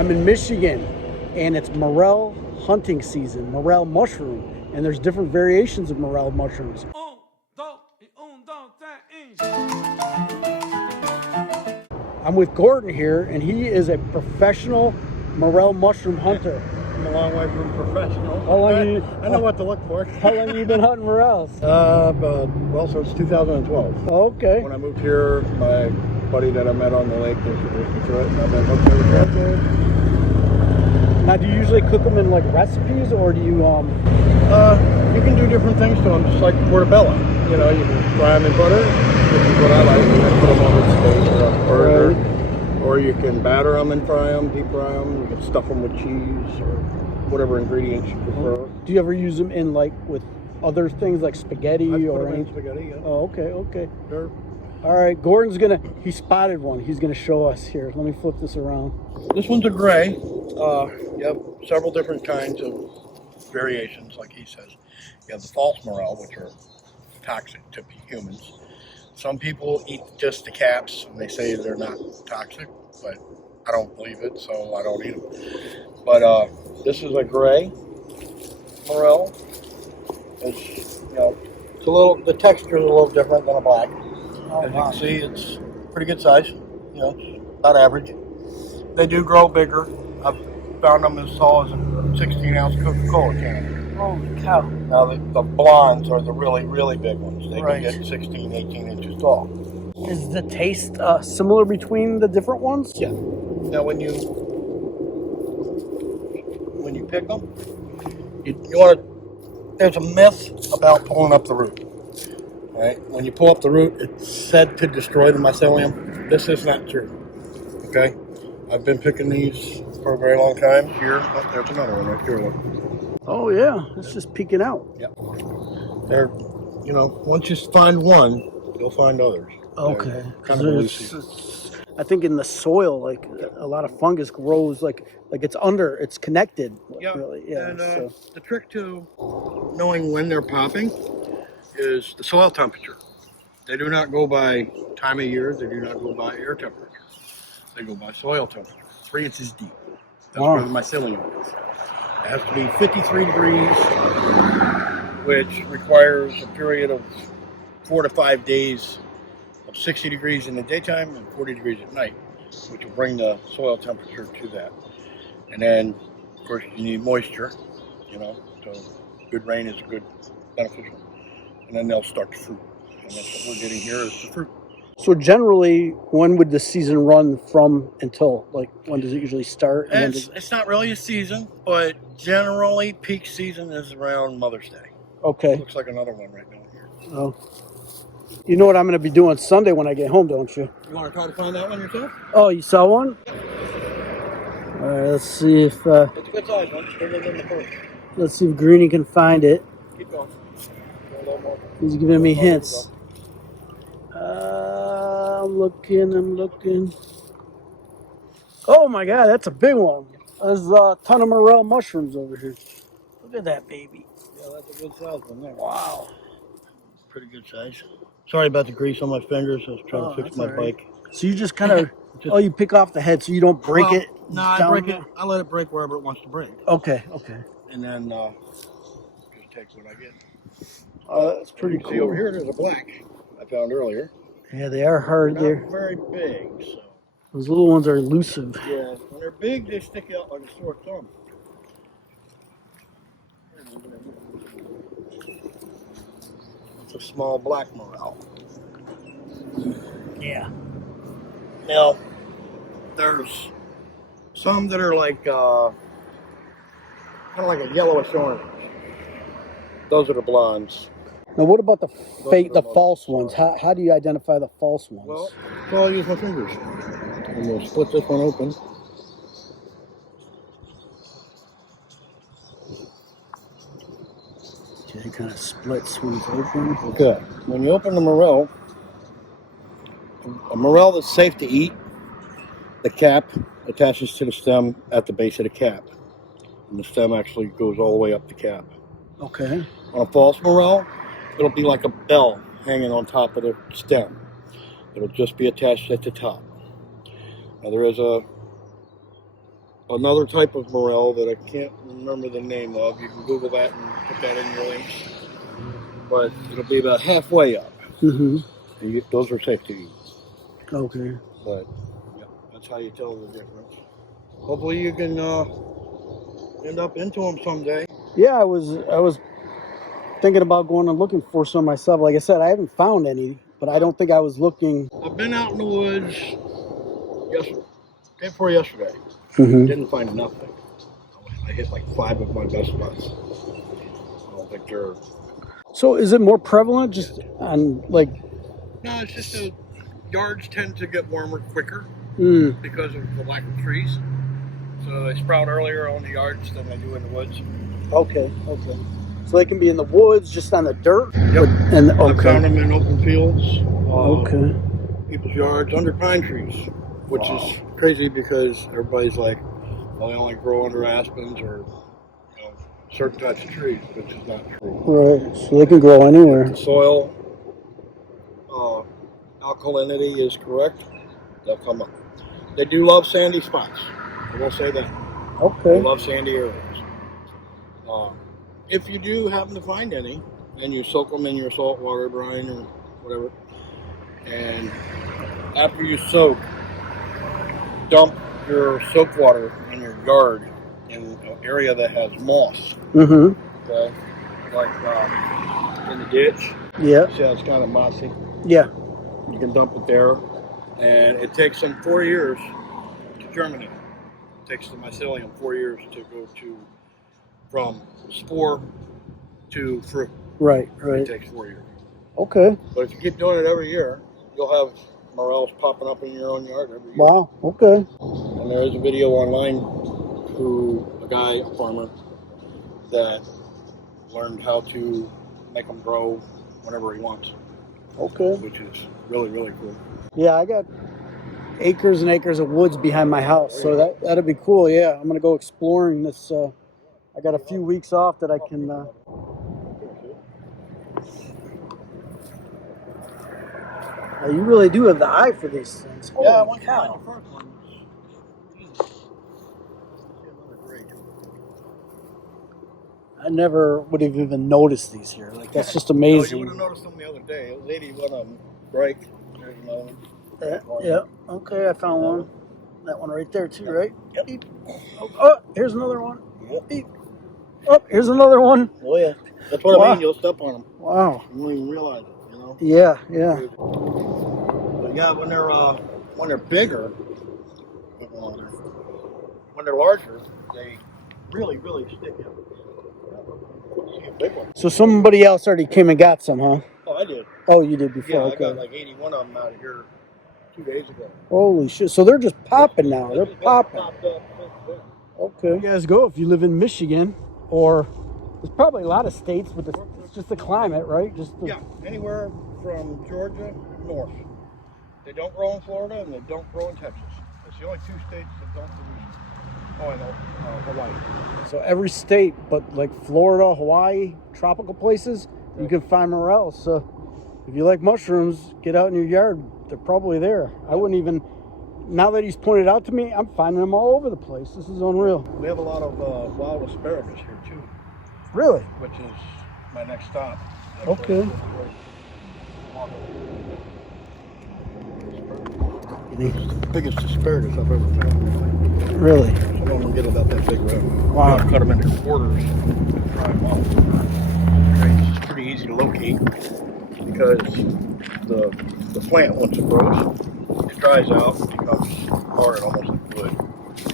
I'm in Michigan, and it's morel hunting season, morel mushroom, and there's different variations of morel mushrooms. I'm with Gordon here, and he is a professional morel mushroom hunter. I'm a long way from professional. I know what to look for. How long have you been hunting morels? Well, since 2012. Okay. When I moved here, my buddy that I met on the lake introduced me to it, and I've been hooked ever since. Now, do you usually cook them in like recipes, or do you You can do different things to them, just like portobello. You know, you can fry them in butter, which is what I like, and then put them on a steak or a burger. Right. Or you can batter them and fry them, deep fry them. You can stuff them with cheese or whatever ingredients you prefer. Do you ever use them in like with other things like spaghetti I or put them in anything? spaghetti, yeah. Oh, okay. Sure. All right, he spotted one. He's gonna show us here. Let me flip this around. This one's a gray. You have several different kinds of variations, like he says. You have the false morel, which are toxic to humans. Some people eat just the caps, and they say they're not toxic, but I don't believe it, so I don't eat them. But this is a gray morel. It's, it's the texture is a little different than a black. Oh, As you can see, it's pretty good size. It's about average. They do grow bigger. I've found them as tall as a 16-ounce Coca-Cola can. Holy cow. Now, the blondes are the really, really big ones. They Right. can get 16, 18 inches tall. Is the taste similar between the different ones? Yeah. Now, when you pick them, you want to. There's a myth about pulling up the root. Right? When you pull up the root, it's said to destroy the mycelium. This is not true. Okay. I've been picking these for a very long time. Here, oh, there's another one right here. Look. Oh yeah, it's just peeking out. Yep. They're, once you find one, you'll find others. Okay. They're kind of elusive. I think in the soil, like a lot of fungus grows, like it's connected. Yep. Really. Yeah. And So. the trick to knowing when they're popping is the soil temperature. They do not go by time of year. They do not go by air temperature. They go by soil temperature. 3 inches deep. That's where the mycelium is. It has to be 53 degrees, which requires a period of 4 to 5 days of 60 degrees in the daytime and 40 degrees at night, which will bring the soil temperature to that. And then, of course, you need moisture, so good rain is good beneficial. And then they'll start to fruit. And that's what we're getting here is the fruit. So generally, when would the season run from until? Like, when does it usually start? It's not really a season, but generally peak season is around Mother's Day. Okay. Looks like another one right now here. Oh. You know what I'm going to be doing Sunday when I get home, don't you? You want to try to find that one yourself? Oh, you saw one? All right, let's see if It's a good size one. It's bigger than the first. let's see if Greeny can find it. Keep going. A little more. He's giving me hints. I'm looking. Oh my God, that's a big one. There's a ton of morel mushrooms over here. Look at that baby. Yeah, that's a good size one there. Wow. Pretty good size. Sorry about the grease on my fingers. I was trying to fix my bike. So you just kind of, you pick off the head so you don't break it? No, I break it. I let it break wherever it wants to break. Okay. And then just take what I get. That's pretty cool. See over here, there's a black I found earlier. Yeah, they are hard. They're not very big, so. Those little ones are elusive. Yeah, when they're big, they stick out like a sore thumb. It's a small black morel. Yeah. Now, there's some that are like, kind of like a yellowish orange. Those are the blondes. Now, what about the false ones? How do you identify the false ones? Well, I'll use my fingers. I'm going to split this one open. Okay, it kind of splits when it's open. Okay. When you open the morel, a morel that's safe to eat, the cap attaches to the stem at the base of the cap. And the stem actually goes all the way up the cap. Okay. On a false morel, it'll be like a bell hanging on top of the stem. It'll just be attached at the top. Now there is a another type of morel that I can't remember the name of. You can Google that and put that in your links. But it'll be about halfway up. Mm-hmm. And those are safe to eat. Okay. But yeah, that's how you tell the difference. Hopefully you can end up into them someday. Yeah, I was thinking about going and looking for some myself. Like I said, I haven't found any, but I don't think I was looking. I've been out in the woods day before yesterday. Mm-hmm. Didn't find nothing. I hit like 5 of my best spots. I don't think they're... So is it more prevalent just on like... No, it's just the yards tend to get warmer quicker because of the lack of trees. So they sprout earlier on the yards than they do in the woods. Okay. So they can be in the woods, just on the dirt? Yep. And I've found them in open fields. Okay. People's yards, under pine trees, which is crazy because everybody's like, well, they only grow under aspens or certain types of trees, which is not true. Right, so they can grow anywhere. If the soil alkalinity is correct, they'll come up. They do love sandy spots. I will say that. Okay. They love sandy areas. If you do happen to find any, then you soak them in your salt water brine or whatever. And after you soak, dump your soak water in your yard in an area that has moss. Mm-hmm. Okay? Like in the ditch. Yeah. See how it's kind of mossy? Yeah. You can dump it there. And it takes them 4 years to germinate. It takes the mycelium 4 years to go from spore to fruit. Right. It takes 4 years. Okay. But if you keep doing it every year, you'll have morels popping up in your own yard every year. Wow. Okay. And there is a video online a guy, a farmer, that learned how to make them grow whenever he wants. Okay. Which is really, really cool. Yeah, I got acres and acres of woods behind my house, so that'd be cool. Yeah, I'm gonna go exploring this. I got a few weeks off that I can. You really do have the eye for these things. Yeah, I Holy want cow. the first one. I never would have even noticed these here. Like, that's just No, amazing. you would have noticed them the other day. It was 81 of them break. There's another one. Yeah. Okay, I found one. That one right there too, right? Yep. Oh, here's another one. Yep. Oh, here's another one. Oh yeah. That's what I mean. You'll step on them. Wow. You won't even realize it. You know. Yeah. But yeah, when they're bigger, when they're larger, they really, really stick out. See a big one. So somebody else already came and got some, huh? Oh, I did. Oh, you did before. Yeah, okay. I got like 81 of them out of here 2 days ago. Holy shit! So they're just popping now. They're popping. Okay. You guys go if you live in Michigan, or there's probably a lot of states with it's just the climate, right? Yeah, anywhere from Georgia north. They don't grow in Florida and they don't grow in Texas. It's the only 2 states that don't produce. Oh, I know, Hawaii. So every state, but like Florida, Hawaii, tropical places, you can find morels. So if you like mushrooms, get out in your yard. They're probably there. I wouldn't even. Now that he's pointed out to me, I'm finding them all over the place. This is unreal. We have a lot of wild asparagus here too. Really? Which is my next stop. Okay. It's the biggest asparagus I've ever found. Really? Some of them will get about that big around. Wow. Cut them into quarters and dry them off. Right, it's pretty easy to locate because the plant, once it grows, it dries out and becomes hard, almost like wood.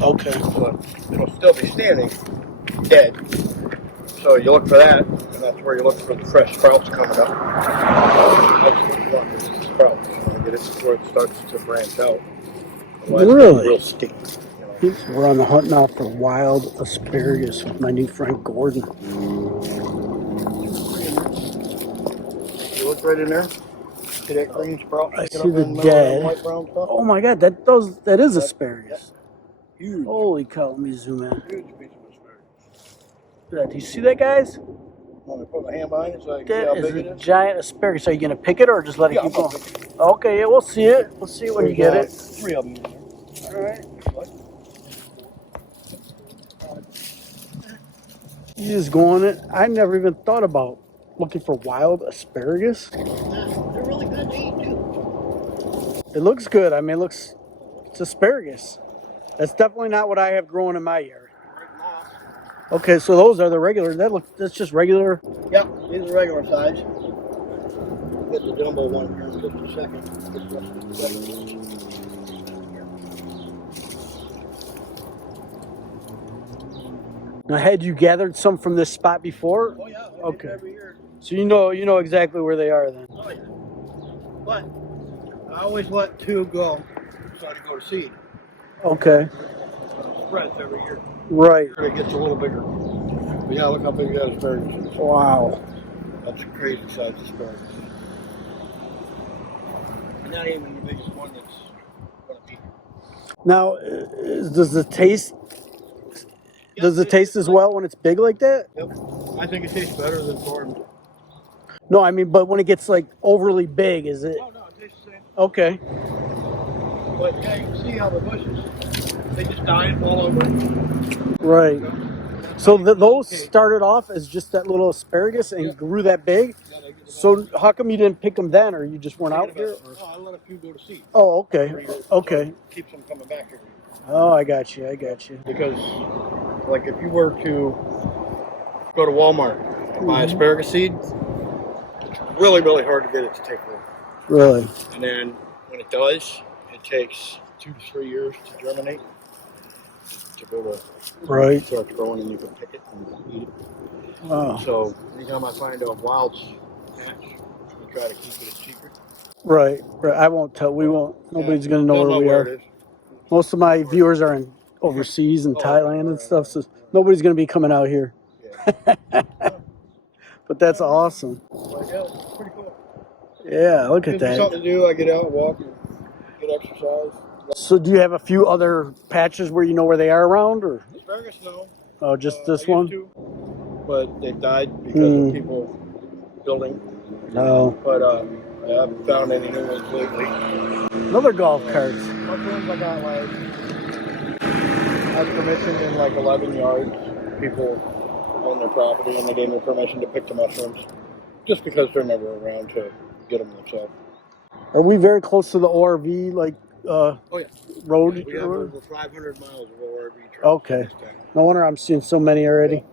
Okay. So it'll still be standing, dead. So you look for that, and that's where you look for the fresh sprouts coming up. That's what you want, is the sprouts. You want to get it before it starts to branch out. Otherwise, Really? it's real sticky. We're on the hunt now for wild asparagus with my new friend Gordon. You look right in there. See that green sprout? I see the dead. White, brown stuff? Oh my God, that is asparagus. Yep. Huge. Holy cow! Let me zoom in. Huge piece of asparagus. Look at that. Do you see that, guys? Want me to put my hand behind it so I can see That how is big it a is? giant asparagus. Are you gonna pick it or just let it Yeah, keep I'm going? gonna pick it. Okay, yeah, we'll see it. We'll see it when you get it. 3 of them in there. All right. You just go on it. I never even thought about looking for wild asparagus. They're really good to eat too. It looks good. I mean, it's asparagus. That's definitely not what I have growing in my yard. Okay, so those are the regular. That's just regular. Yep, these are regular size. Get the jumbo one here in just a second. Now, had you gathered some from this spot before? Oh yeah. Okay. Every year. So you know exactly where they are then. Oh yeah. But I always let two go so I can go to seed. Okay. Spreads every year. Right. It gets a little bigger. But yeah, look how big that asparagus is. Wow. That's a crazy size asparagus. And not even the biggest one that's going to be. Now, does it taste? Does it taste as well when it's big like that? Yep. I think it tastes better than farmed. No, I mean, but when it gets like overly big, is it? Oh no, it tastes the same. Okay. But yeah, you can see how the bushes, they just die and fall over. Right. So those started off as just that little asparagus and grew that big. So how come you didn't pick them then, or you just weren't out here? Or? Oh, I let a few go to seed. Oh, okay. Okay. So keeps them coming back every year. Oh, I got you. I got you. Because, like, if you were to go to Walmart and buy asparagus seed, it's really, really hard to get it to take root. Really? And then when it does, it takes 2 to 3 years to germinate, to go to start growing, and you can pick it and eat it. Wow. So anytime I find a wild patch, we try to keep it a secret. Right. Right. I won't tell. We won't. Nobody's gonna know where we It are. is. Most of my viewers are in overseas in Thailand and stuff, so nobody's gonna be coming out here. Yeah. But that's awesome. But yeah, it's pretty cool. Yeah, look at Gives me that. something to do. I get out and walk and get exercise. So do you have a few other patches where you know where they are around, or? Asparagus, no. Oh, just this I one? used to, but they've died because of people building. No. But I haven't found any new ones lately. Another golf cart. Mushrooms I got like, I have permission in like 11 yards. People own their property and they gave me permission to pick the mushrooms just because they're never around to get them themselves. Are we very close to the ORV, like, road? Yeah, we have over 500 miles of ORV trails. Okay. No wonder I'm seeing so many already.